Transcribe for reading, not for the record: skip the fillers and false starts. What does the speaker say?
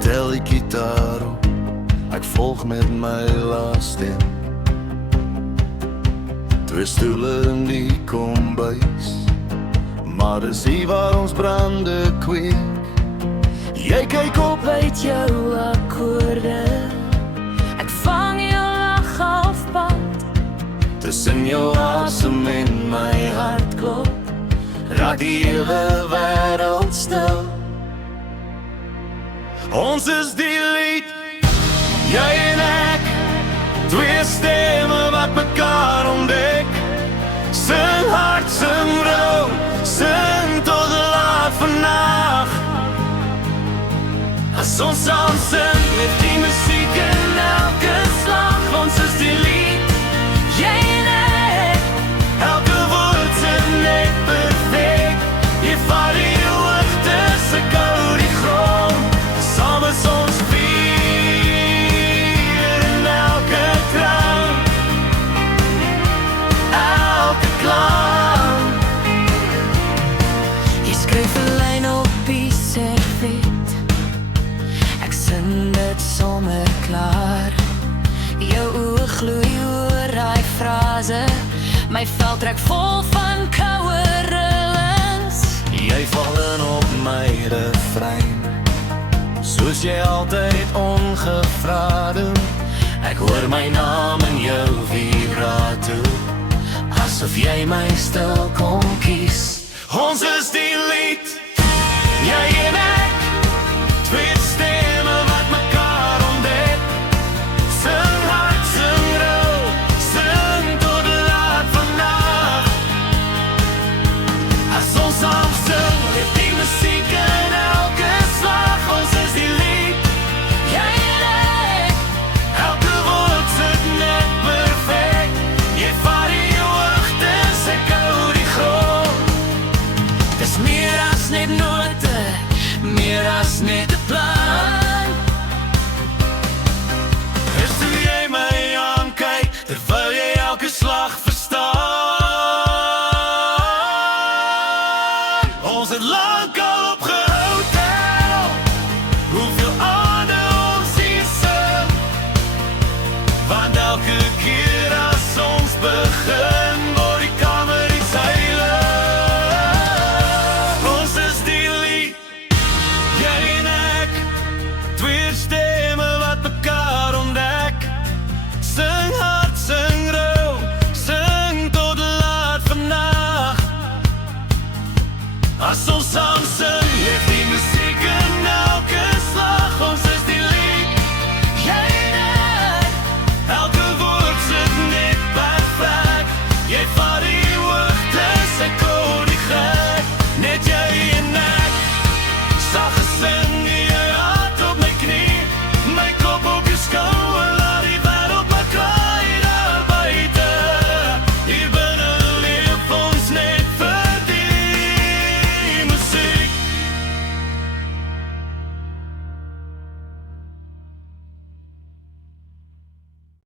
tel die gitaar op, ek volg met my laaste. Twee stoele in die kombuis, maar dis hier waar ons brande kweek. Jy kyk op Weet jou akkoorde, ek vang jou lach halfpad. tussen jou asem en my hart klop, raak die hele wêreld stil. Ons is die lied, jy en ek, twee stemme wat mekaar ontdek. Sing hard, sing rou, sing tot laat vannacht. As ons saam sing met die musiek in elke slag, ons is die lied, jy en ek, elke woord sin net perfect. Jy vat die hoogtes, ek hou die grond, saam is ons vier in elke klank, elke klank. Jy skryf 'n lyn op die servet, ek sing dit sommer klaar. Jou oë gloei oor daai frase, my vel trek vol van koue rillings. Jy val in op my refrein, soos jy altyd ongevra doen. Ek hoor my naam in jou vibrato, asof jy my stil kom kies. Ons is die lied, jy en ek, twee stemme wat mekaar ontdek. Sing hard, sing rou, sing tot laat vannacht. As ons saam sing, met die musiek in elke slag. Ons is die lied, jy en ek, elke woord sit net perfect. Jy vat die hoogtes, ek hou die grond. Dis meer as net note, meer as net 'n plan. Is hoe jy my aankyk, terwyl jy elke slag verstaan. Ons het lang al opgehou tel, hoeveel aarde ons hier sing. Want elke keer as ons begin, word die kamer iets heilig. Ons is die lied, jy en ek, twee stemme wat mekaar ontdek. Sing hard, sing rou, sing tot laat vannacht. As ons saam sing